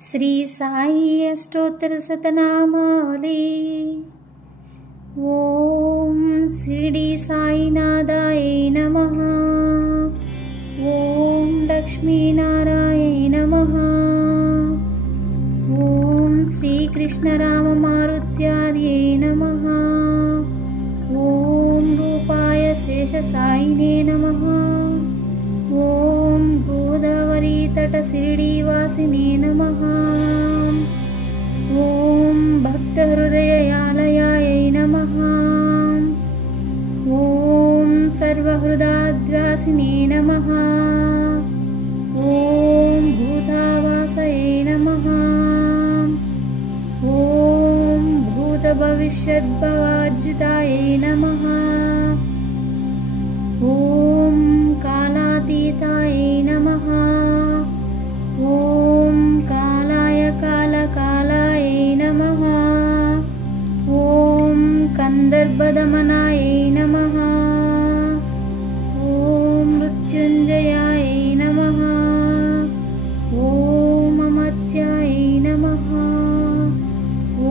श्री साई अष्टोत्तर शतनामावली। ओम शिरडी साईनाथाय नमः। ओम लक्ष्मी नारायणाय नमः। ओम श्री कृष्ण राम मारुत्याय नमः। ओम रूपाय शेष साईने नमः। ओम गोदावरी तट शिरडीवासिने नमः। ओम भक्त हृदयालयाय नमः। ओम सर्वहृदयाद्वासिने नमः। ओम भूतावासये नमः। ओम भूतभविष्यद्भवार्जिताय नमः। ओम कालातीताय नमः। ओम कालाय कालकालाय नमः। ओम कंदर्पदमनाय नमः। ओम मृत्युंजयाय नमः। ओम अमर्त्याय नमः।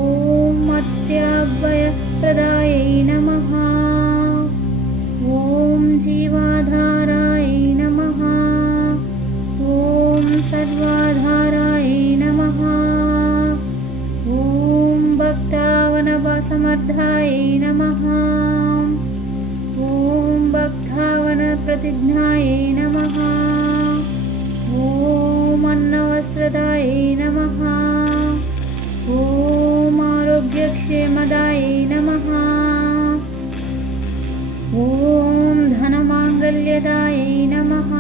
ओम अत्याभयप्रदाय नमः। ओम जीवाधाराय नमः। ओम सर्वाधाराय नमः। ओम भक्तावनवासमर्थाय नमः। ओम भक्तावनप्रतिज्ञाय नमः। ओम अन्नवस्त्रदाय नमः। ओम आरोग्यक्षेमदाय नमः। ओम धनमांगल्यदाय नमः।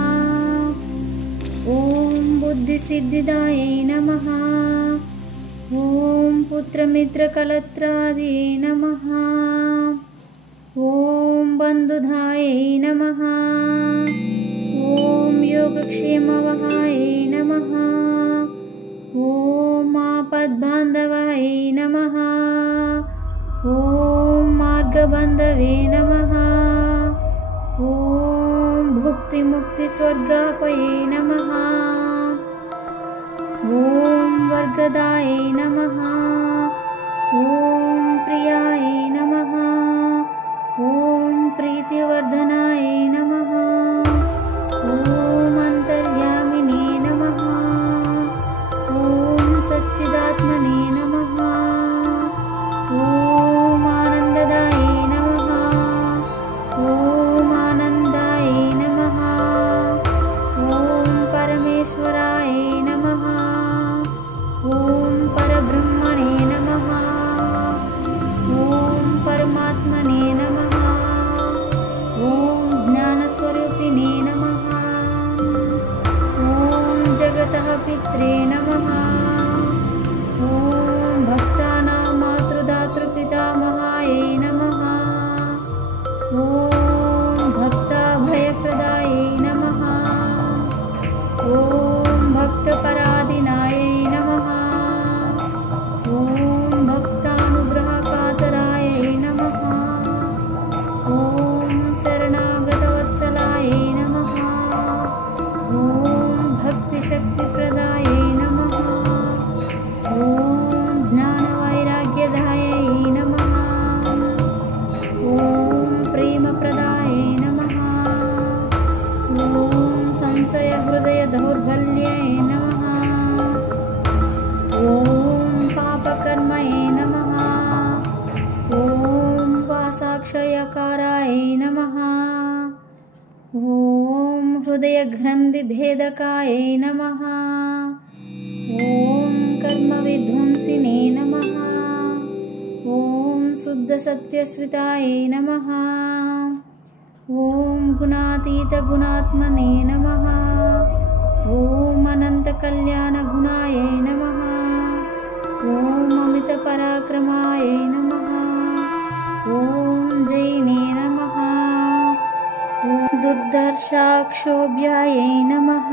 ओम बुद्धिसिद्धिदाय नमः। ओम पुत्रमित्रकलत्रादे नमः। ओम बन्धुधाय नमः। ओम योगक्षेमवहाय नमः। ओम आपद्बान्धवाय नमः। ओम मार्गबन्धवे नमः। ओम भुक्तिमुक्तिस्वर्गापये नमः। ओम वर्गदाय नमः। ओम प्रियाय नमः। ओम प्रीतिवर्धनाय नमः। ओम अंतर्यामिने नमः। ओम सच्चिदात्मने नमः। ओम आनंददाय नमः। ओम आनंदाय नमः। ओम परमेश्वराय नमः। ओम परब्रह्मणे नमः। ओम परमात्मने नमः। ओम ज्ञानस्वरूपिणे नमः। ओम जगतः पित्रे नमः। ओम भक्तानां मातृदातृपितामहाय नमः। ओम भक्ताभयप्रदाय नमः। ओम भक्तपराधीनाय नमः। ओम भक्तानुग्रहकातराय नमः। ओम शरणागतवत्सलाय नमः। ओम भक्तिशक्तिप्रदाय नमः। ओम ज्ञानवैराग्यदाय नमः। ओम प्रेमप्रदाय नमः। ओम संशयहृदयदौर्बल्याय नमः। ओम पापकर्मये नमः। ओम वासाक्षयकाराय नमः। ओम हृदयग्रन्थिभेदकाय नमः। ओम कर्मविध्वंसिने नमः। ओम शुद्धसत्यस्विताय नमः। ओम गुणातीतगुणात्मने नमः। ओम अनन्तकल्याणगुणाय नमः। ओम अमितपराक्रमाय नमः। ओम जैने नमः। ओम दुर्दर्शाक्षोभ्याय नमः।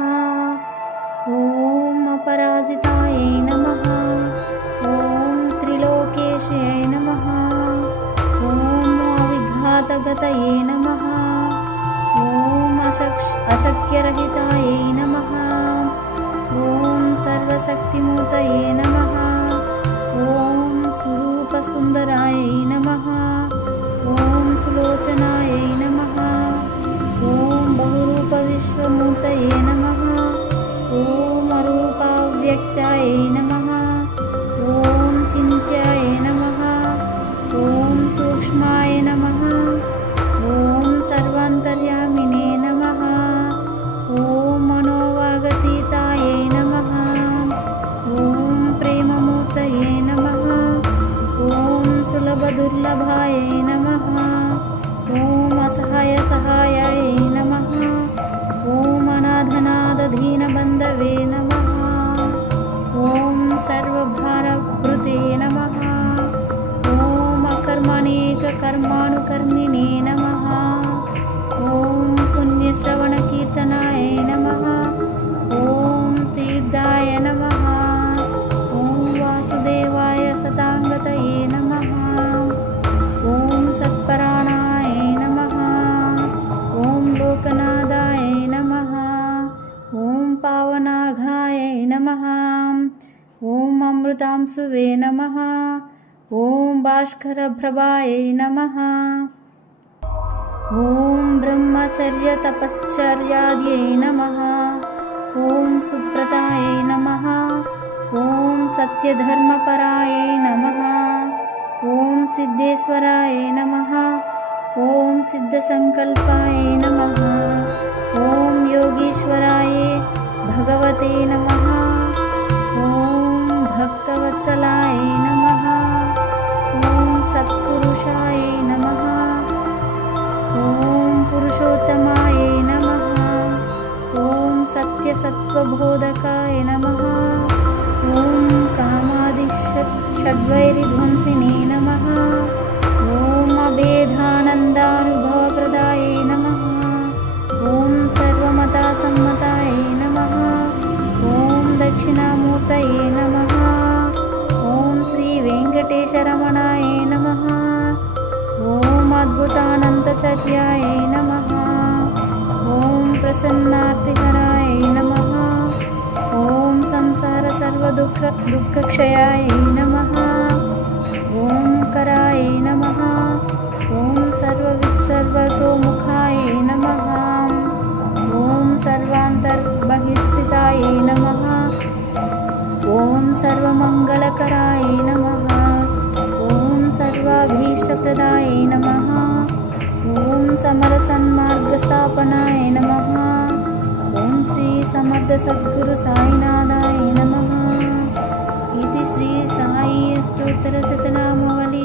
ओम अपराजिताय नमः। ओम त्रिलोकेशाय नमः। ओम अविघातगतये नमः। ओम अशक्यरहिताय नमः। ओम शक्तिमूर्तये नमः। ॐ स्वरूपसुन्दरायै नमः। ॐ सुलोचनायै नमः। ॐ बहुरूपविश्वमूर्तये नमः। ॐ अरूपाव्यक्तायै नमः। ॐ चिन्त्याय नमः। ॐ सूक्ष्माय नमः। ॐ सर्वान्तर्यामिने नमः। ॐ मनोवागतीतायै नमः। ॐ प्रेममूर्तये नमः। ॐ सुलभदुर्लभाय नमः। ॐ असहायसहायाय नमः। ॐ अनाथनाथदीनबन्धवे नमः। ॐ सर्वभारभृते नमः। ॐ अकर्मणेककर्मानुकर्मिणे नमः। ॐ पुण्यश्रवणकीर्तनाय नमः। ॐ तीर्थाय नमः। ॐ वासुदेवाय सताङ्गतये नमः। ॐ सत्पराणाय नमः। ॐ लोकनाथाय नमः। ॐ पावनाघाय नमः। ॐ अमृतांशुवे नमः। ॐ भास्करप्रभाय नमः। ॐ ब्रह्मचर्यतपश्चर्यायै नमः। ॐ सुप्रताय नमः। ॐ सत्यधर्मपराय नमः। ॐ सिद्धेश्वराय नमः। ॐ सिद्धसङ्कल्पाय नमः। ॐ योगीश्वराय भगवते नमः। ॐ भक्तवत्सलाय नमः। ॐ सत्पुरुषाय नमः। ॐ पुरुषोत्तमाय नमः। ॐ सत्यसत्त्वबोधकाय नमः। ॐ कामादिषड्वैरिध्वंसिने नमः। ॐ अभेदानन्दानुभवप्रदाय नमः। ॐ सर्वमतासम्मताय नमः। ॐ दक्षिणामूर्तये नमः। ॐ श्रीवेङ्कटेशरमणाय नमः। ॐ अद्भुतानन्तचर्याय नमः। ॐ प्रसन्नार्तिहराय नमः। ॐ संसारसर्वदुःखक्षयाय नमः। ॐ कराय नमः। ॐ सर्ववित्सर्वतोमुखाय नमः। ॐ सर्वान्तर्बहिस्थिताय नमः। ॐ सर्वमङ्गलकराय नमः। ॐ सर्वाभीष्टप्रदाय नमः। ॐ समरसन्मार्गस्थापनाय नमः। ॐ श्री समर्थ सद्गुरु साईनाथाय नमः। इति श्री साई अष्टोत्तरशतनामावली